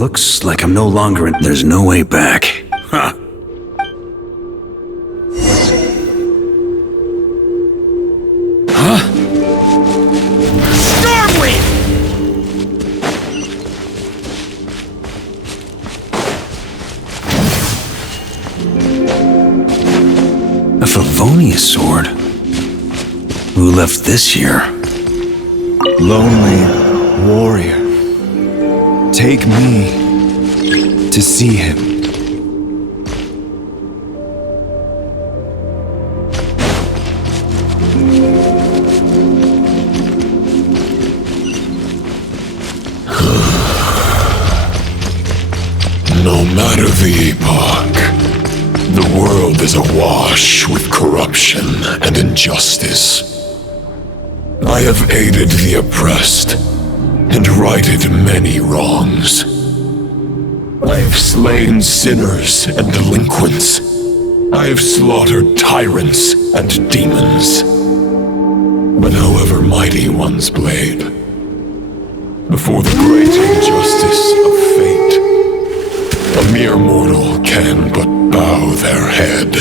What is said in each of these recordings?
Looks like I'm no longer in... There's no way back. Huh. Huh? Stormwind! A Favonius sword? Who left this here? Lonely warrior, take me to see him. No matter the epoch, the world is awash with corruption and injustice. I have aided the oppressed and righted many wrongs. I have slain sinners and delinquents. I have slaughtered tyrants and demons. But however mighty one's blade, before the great injustice of fate, a mere mortal can but bow their head.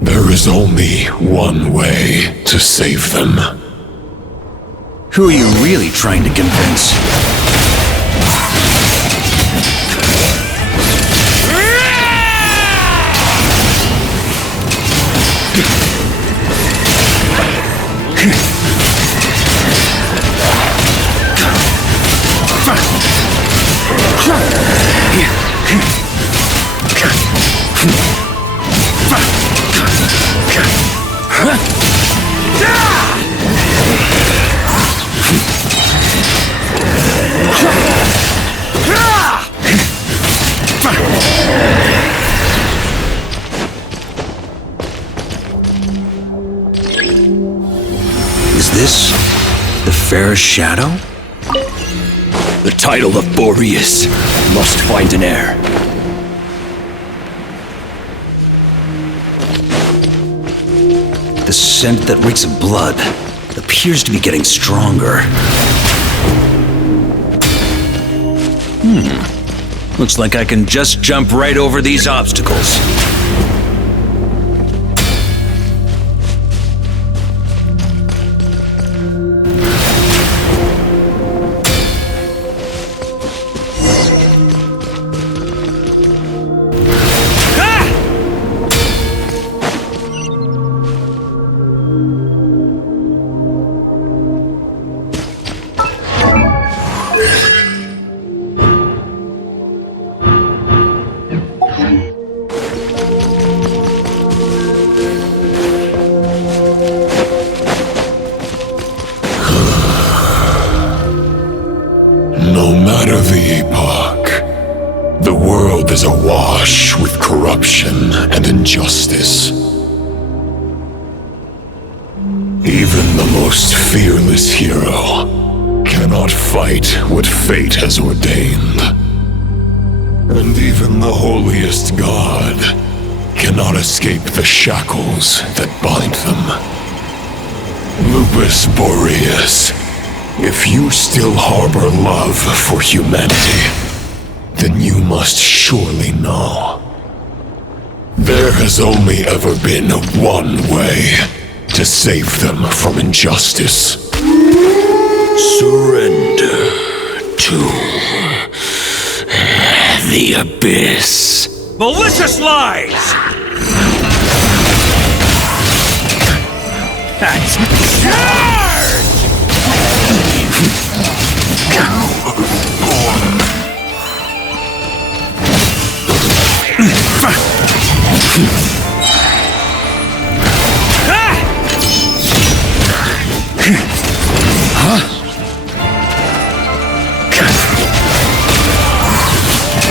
There is only one way to save them. Who are you really trying to convince? Is this the Fair Shadow? The title of Boreas must find an heir. The scent that reeks of blood appears to be getting stronger. Looks like I can just jump right over these obstacles. No matter the epoch, the world is awash with corruption and injustice. Even the most fearless hero cannot fight what fate has ordained. And even the holiest god cannot escape the shackles that bind them. Lupus Boreas, if you still harbor love for humanity, then you must surely know. There has only ever been one way to save them from injustice. Surrender to the abyss. Malicious lies! That's charge!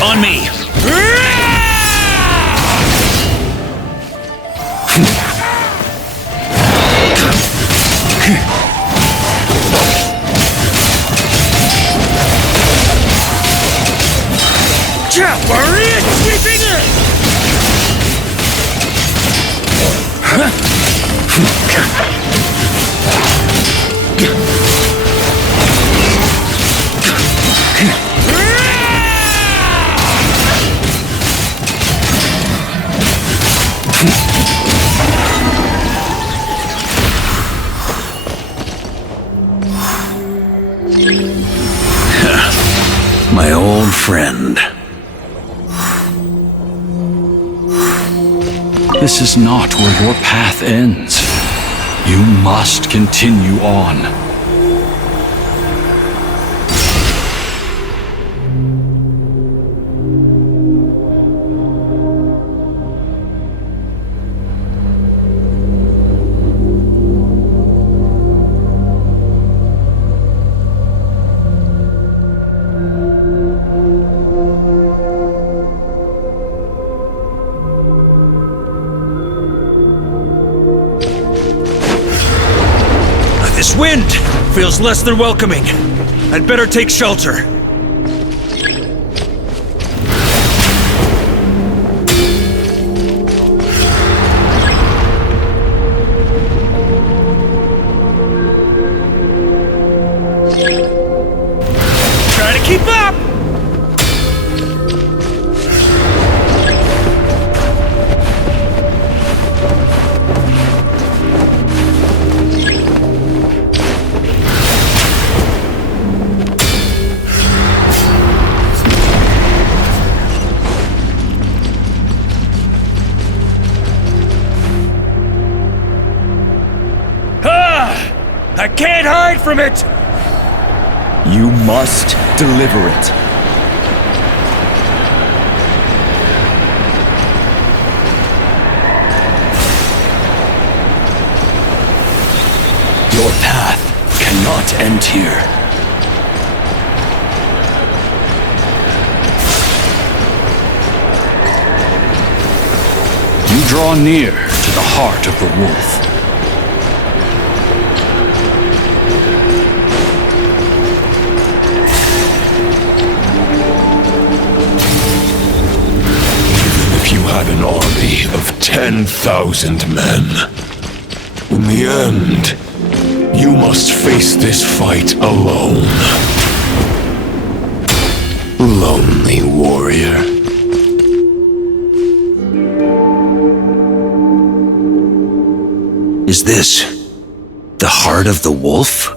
On me! Warrior sweeping in! my old friend. This is not where your path ends. You must continue on. This wind feels less than welcoming. I'd better take shelter. Try to keep up! I can't hide from it! You must deliver it. Your path cannot end here. You draw near to the heart of the wolf. You had an army of 10,000 men. In the end, you must face this fight alone. Lonely warrior. Is this the heart of the wolf?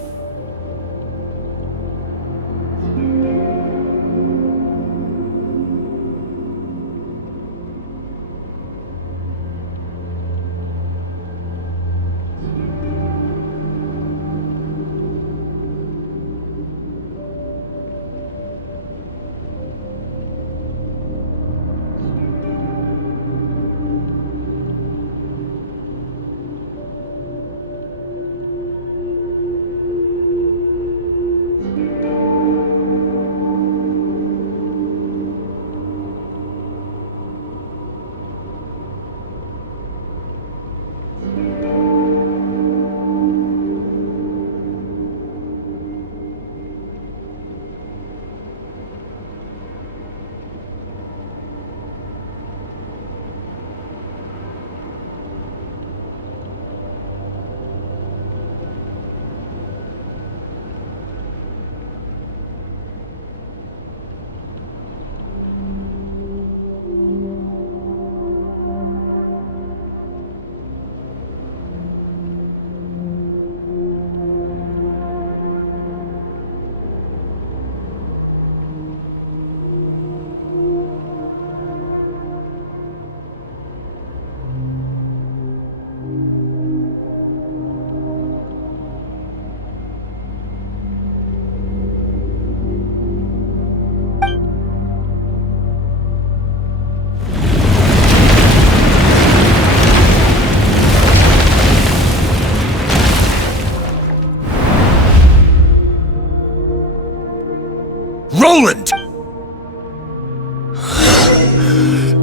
Roland!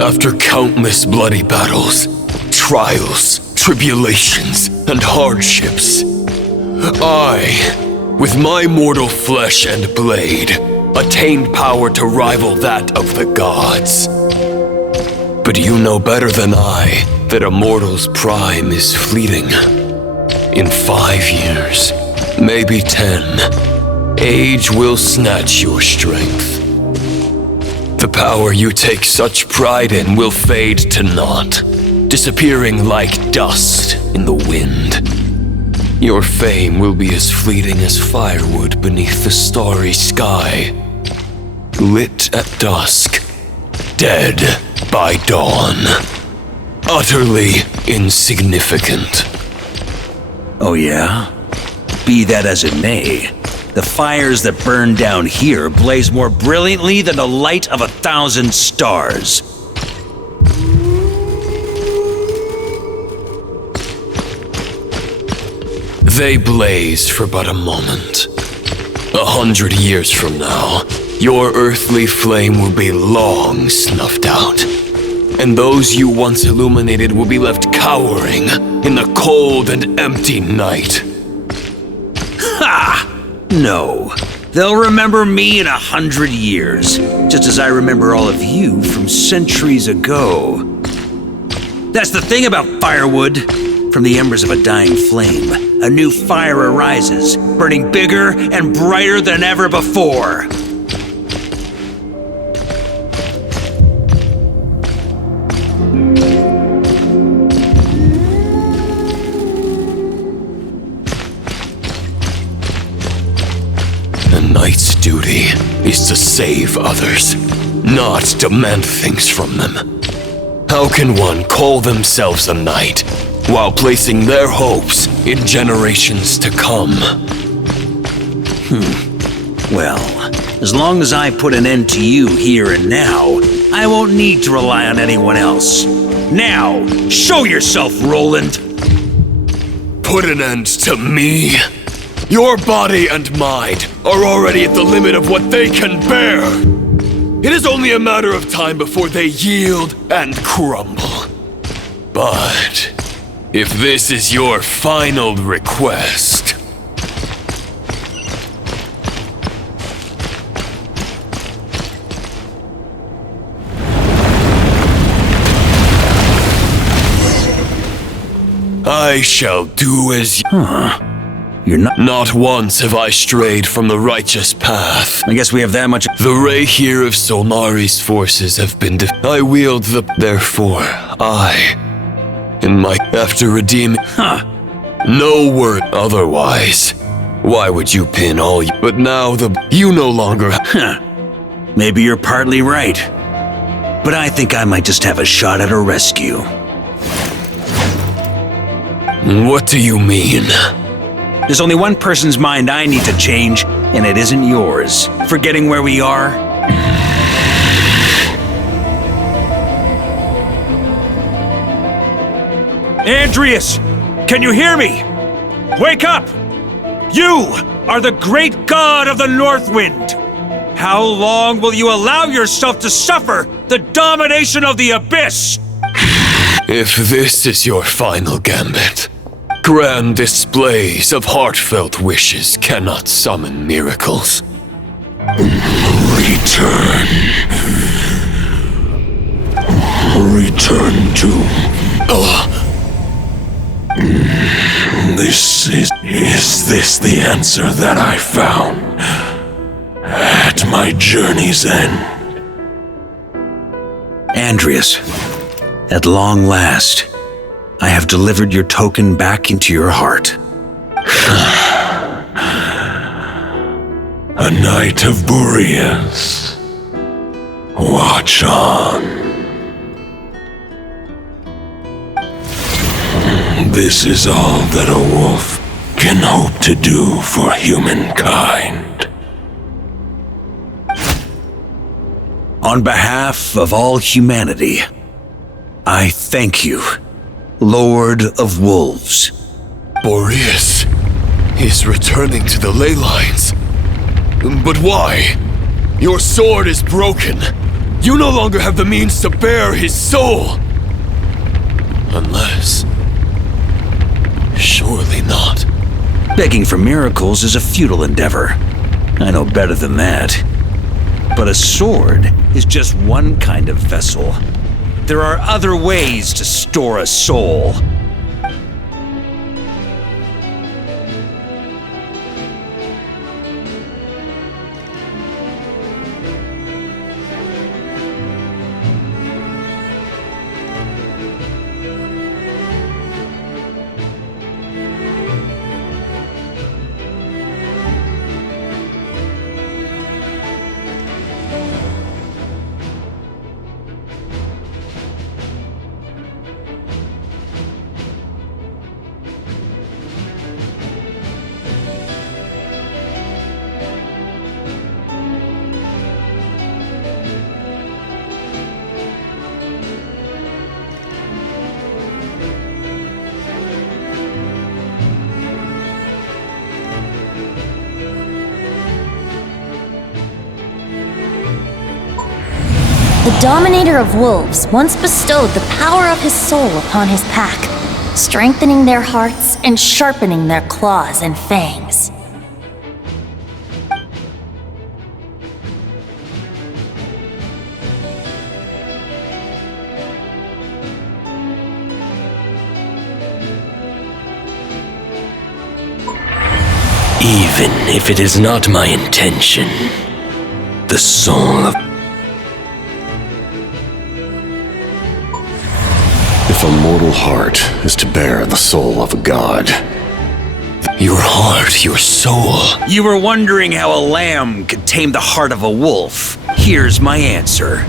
After countless bloody battles, trials, tribulations, and hardships, I, with my mortal flesh and blade, attained power to rival that of the gods. But you know better than I that a mortal's prime is fleeting. In 5 years, maybe 10, age will snatch your strength. The power you take such pride in will fade to naught, disappearing like dust in the wind. Your fame will be as fleeting as firewood beneath the starry sky. lit at dusk, dead by dawn. Utterly insignificant. Oh yeah? Be that as it may, the fires that burn down here blaze more brilliantly than the light of 1,000 stars. They blaze for but a moment. 100 years from now, your earthly flame will be long snuffed out. And those you once illuminated will be left cowering in the cold and empty night. Ha! No. They'll remember me in 100 years, just as I remember all of you from centuries ago. That's the thing about firewood. From the embers of a dying flame, a new fire arises, burning bigger and brighter than ever before. A knight's duty is to save others, not demand things from them. How can one call themselves a knight while placing their hopes in generations to come? Well, as long as I put an end to you here and now, I won't need to rely on anyone else. Now, show yourself, Roland! Put an end to me? Your body and mind are already at the limit of what they can bear. It is only a matter of time before they yield and crumble. But if this is your final request... I shall do as You're not. Not once have I strayed from the righteous path. I guess we have that much. The ray here of Solnari's forces have been I wield the... Therefore, after redeeming... No word otherwise. Why would you pin all you... But now you no longer... Maybe you're partly right. But I think I might just have a shot at a rescue. What do you mean? There's only one person's mind I need to change, and it isn't yours. Forgetting where we are? Andreas! Can you hear me? Wake up! You are the great god of the Northwind! How long will you allow yourself to suffer the domination of the Abyss? If this is your final gambit, grand displays of heartfelt wishes cannot summon miracles. Return. Return to... Is this the answer that I found at my journey's end? Andreas, at long last, I have delivered your token back into your heart. A knight of Boreas. Watch on. This is all that a wolf can hope to do for humankind. On behalf of all humanity, I thank you, Lord of Wolves. Boreas is returning to the ley lines. But why? Your sword is broken. You no longer have the means to bear his soul. Unless... Surely not. Begging for miracles is a futile endeavor. I know better than that. But a sword is just one kind of vessel. There are other ways to store a soul. The Dominator of Wolves once bestowed the power of his soul upon his pack, strengthening their hearts and sharpening their claws and fangs. Even if it is not my intention, the soul of... If a mortal heart is to bear the soul of a god, Your heart, your soul. You were wondering how a lamb could tame the heart of a wolf. Here's my answer.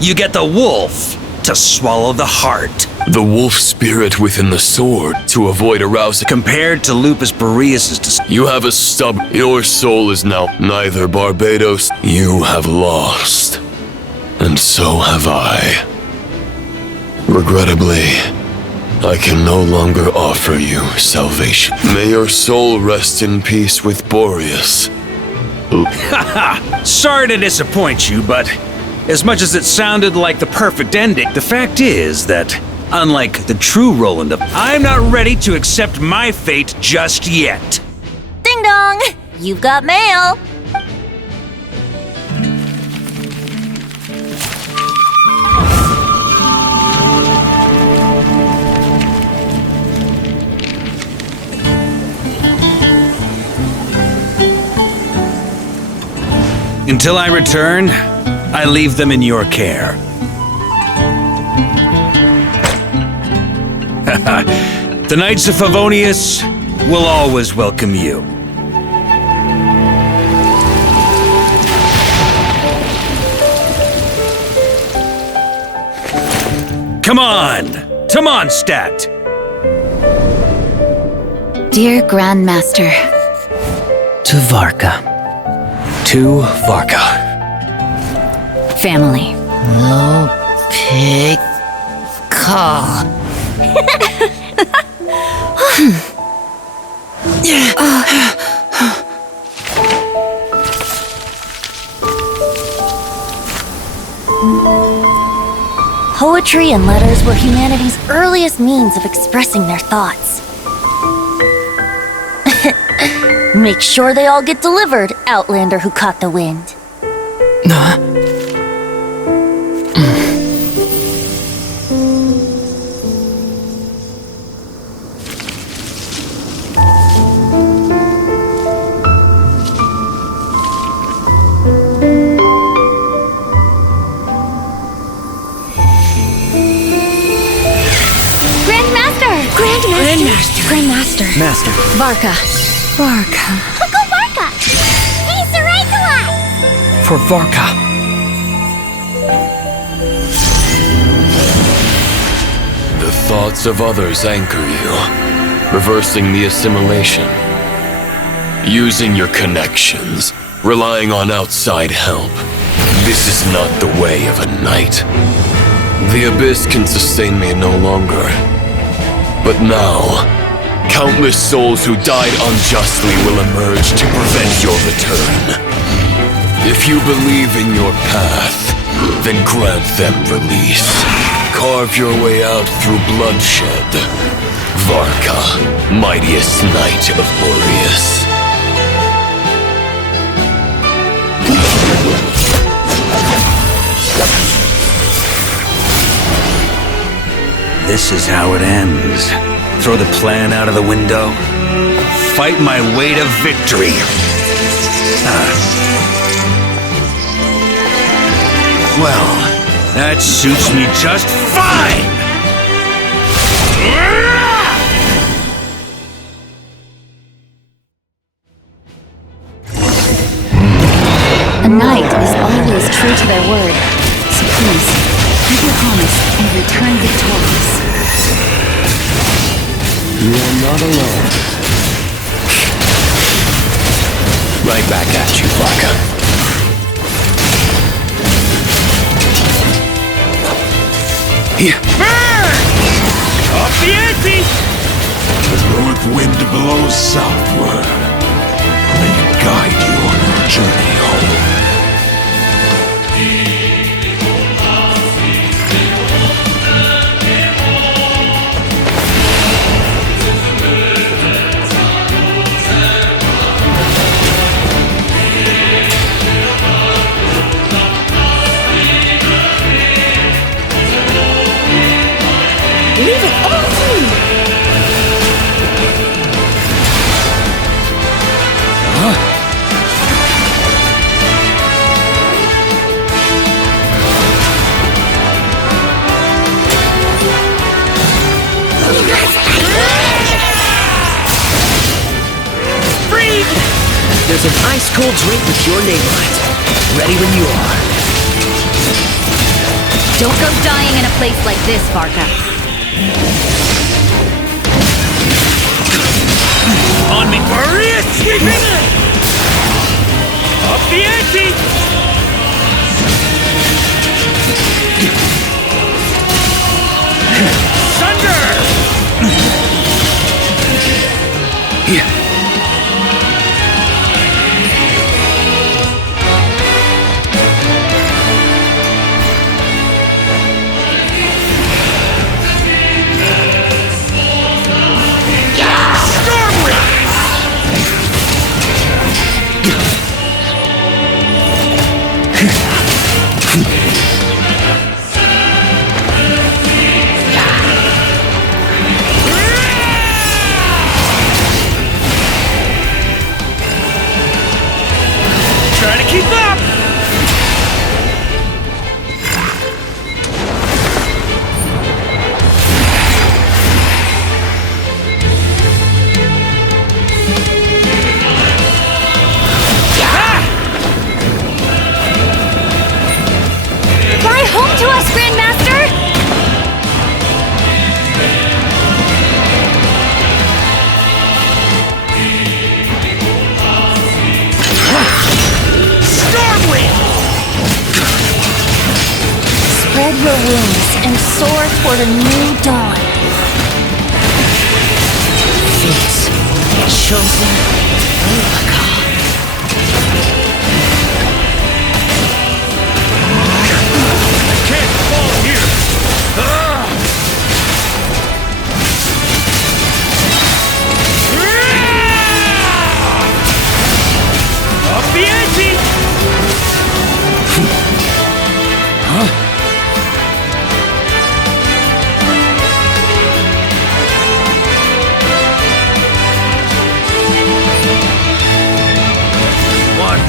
You get the wolf to swallow the heart. The wolf spirit within the sword to avoid arousing. Compared to Lupus Boreas's You have a stub. Your soul is now neither Barbados. You have lost. And so have I. Regrettably, I can no longer offer you salvation. May your soul rest in peace with Boreas. Sorry to disappoint you, but as much as it sounded like the perfect ending, the fact is that, unlike the true Roland, I'm not ready to accept my fate just yet. Ding dong! You've got mail! Until I return, I leave them in your care. The Knights of Favonius will always welcome you. Come on! Stat! Dear Grandmaster, To Varka. To Varka. family. Low pig call. Poetry and letters were humanity's earliest means of expressing their thoughts. Make sure they all get delivered, Outlander who caught the wind. Grandmaster. Master. Varka. Uncle Barka! He's the right to us! For Varka. The thoughts of others anchor you, reversing the assimilation. Using your connections, relying on outside help. This is not the way of a knight. The abyss can sustain me no longer. But now, countless souls who died unjustly will emerge to prevent your return. If you believe in your path, then grant them release. Carve your way out through bloodshed. Varka, mightiest knight of Boreas. This is how it ends. Throw the plan out of the window. Fight my way to victory. Well, that suits me just fine! A knight is always true to their word. So please, keep your promise and return victorious. You are not alone. Right back at you, Varka. Here. Off the ante! the north wind blows southward. May it guide you on your journey home. There's an ice-cold drink with your name on it. Ready when you are. Don't go dying in a place like this, Varka. On me, Maria! Sweeping! Up the ante! Thunder! Yeah. Trying to keep up! Fly home to us, Grandmaster! Spread your wings and soar toward a new dawn. Fate. Chosen. Varka. Can't fall here! Up the ante! One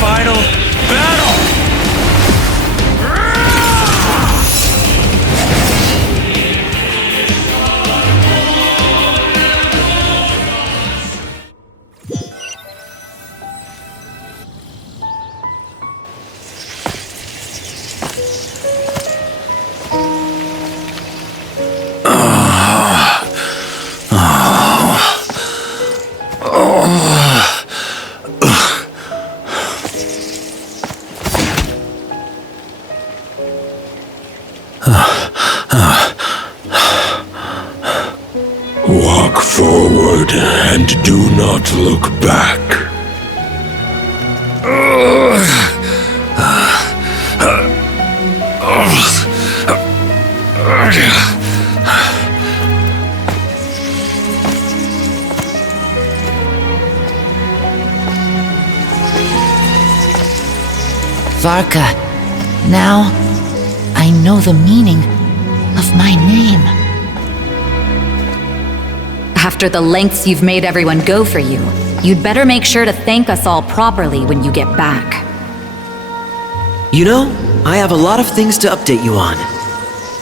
final battle! Walk forward and do not look back. Varka, now I know the meaning of my name. After the lengths you've made everyone go for you, you'd better make sure to thank us all properly when you get back. You know, I have a lot of things to update you on.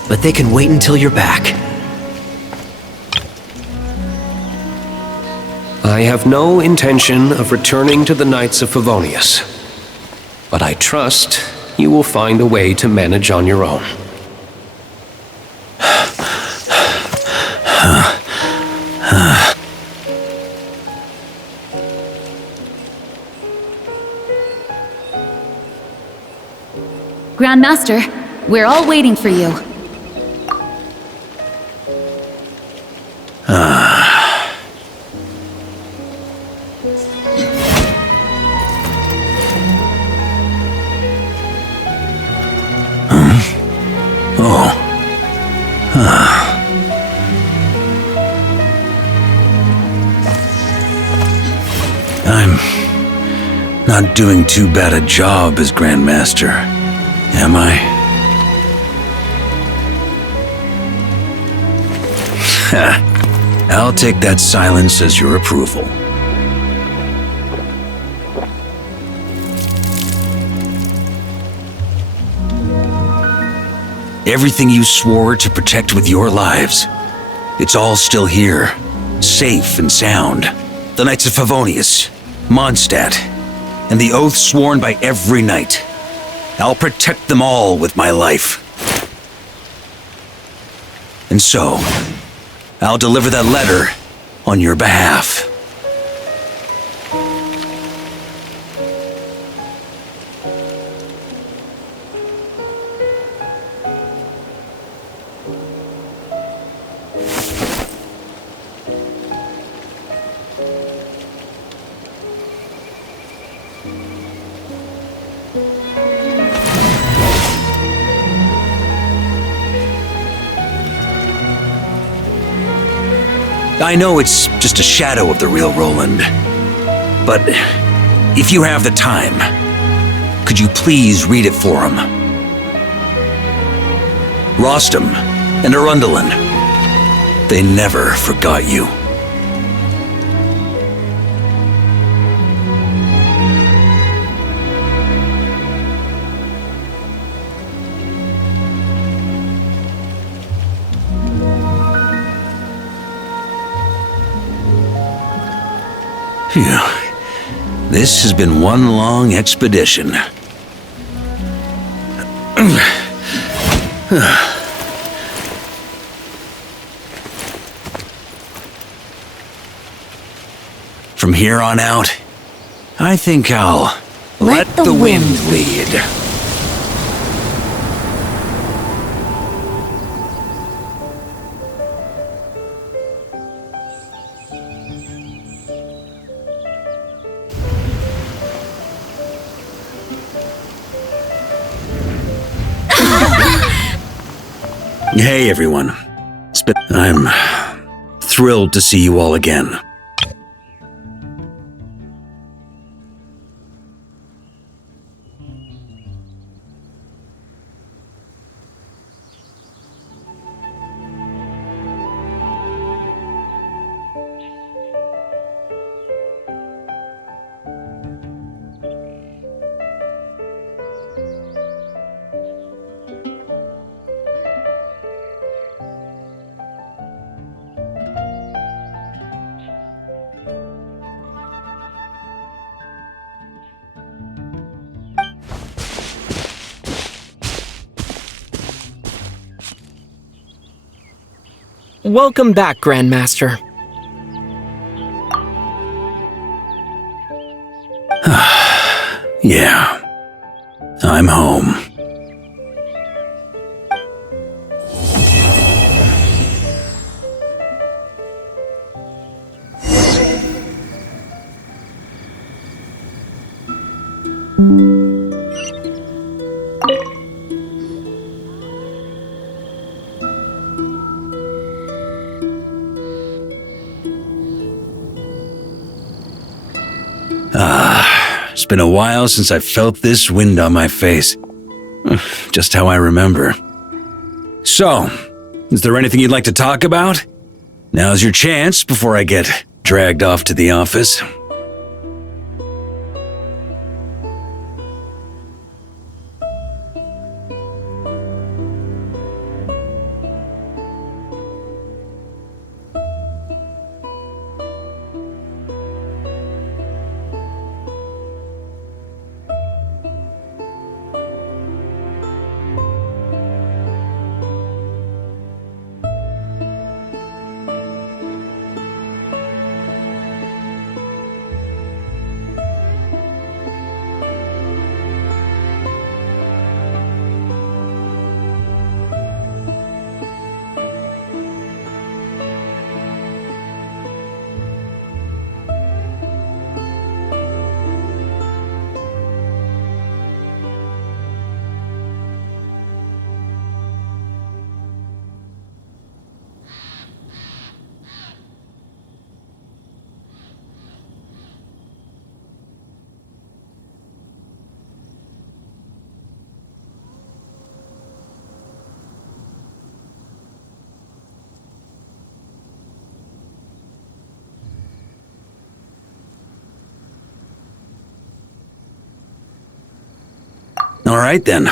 But they can wait until you're back. I have no intention of returning to the Knights of Favonius. But I trust you will find a way to manage on your own. Grandmaster, we're all waiting for you. I'm not doing too bad a job as Grandmaster, am I? I'll take that silence as your approval. Everything you swore to protect with your lives, it's all still here, safe and sound. The Knights of Favonius, Mondstadt, and the oath sworn by every knight. I'll protect them all with my life. And so, I'll deliver that letter on your behalf. I know it's just a shadow of the real Roland, but if you have the time, could you please read it for him? Rostam and Arundelen, they never forgot you. Phew. This has been one long expedition. From here on out, I think I'll let the wind lead. Hey everyone. I'm thrilled to see you all again. Welcome back, Grandmaster. Yeah, I'm home. It's been a while since I felt this wind on my face. Just how I remember. So, is there anything you'd like to talk about? Now's your chance before I get dragged off to the office. All right, then.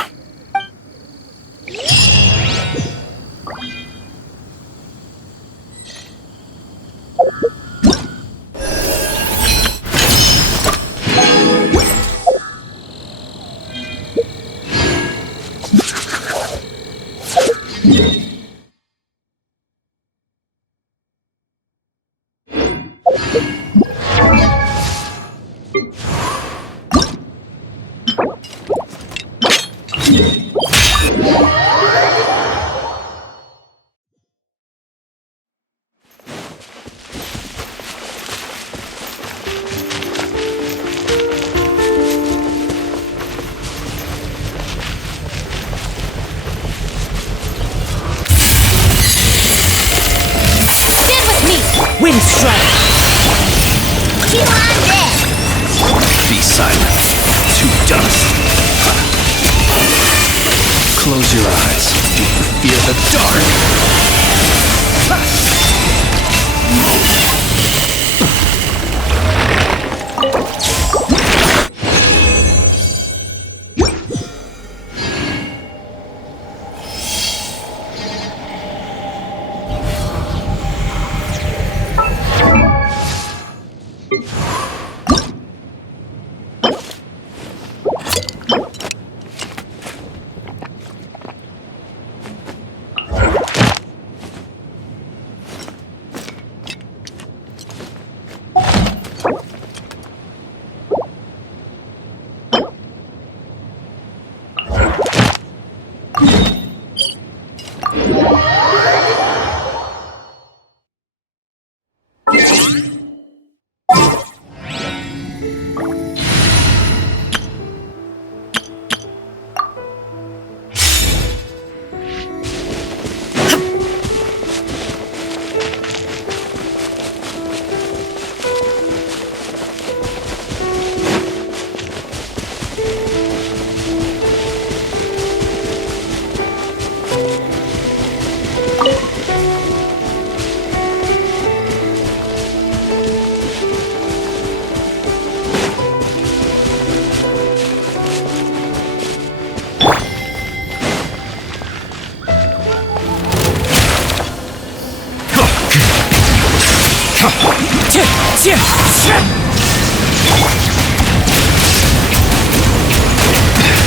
Wind strike! Be silent. To dust. Close your eyes. Do you fear the dark?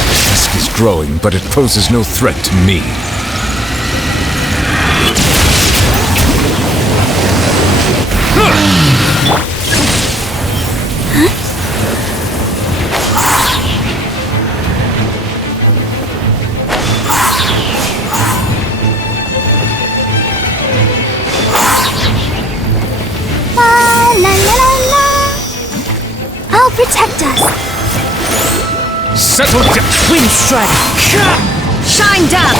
Risk is growing, but it poses no threat to me. I'll protect us. Settle down! Wind strike! Shine down.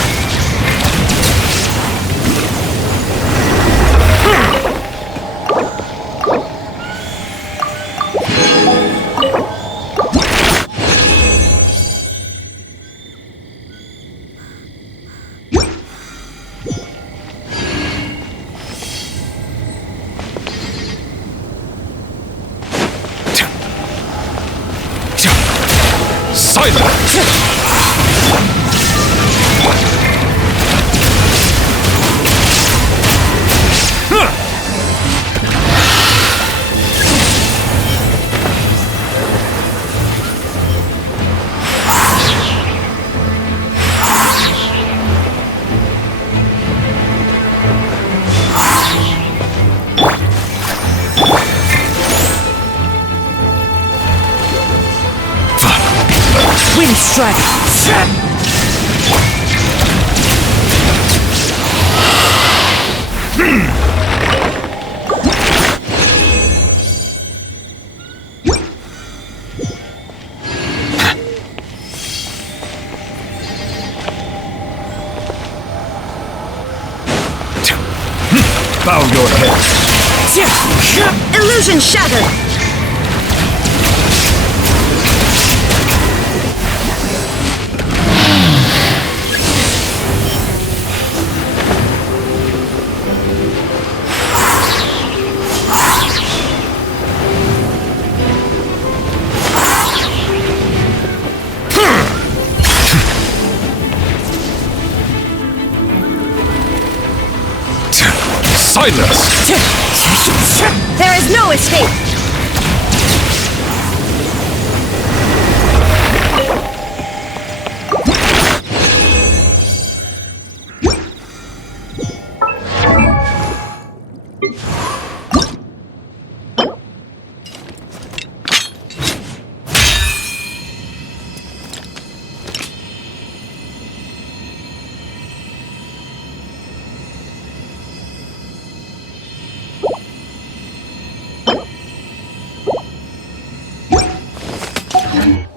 Wind strike! Bow your head. Illusion shattered. Silence! There is no escape. Aruka.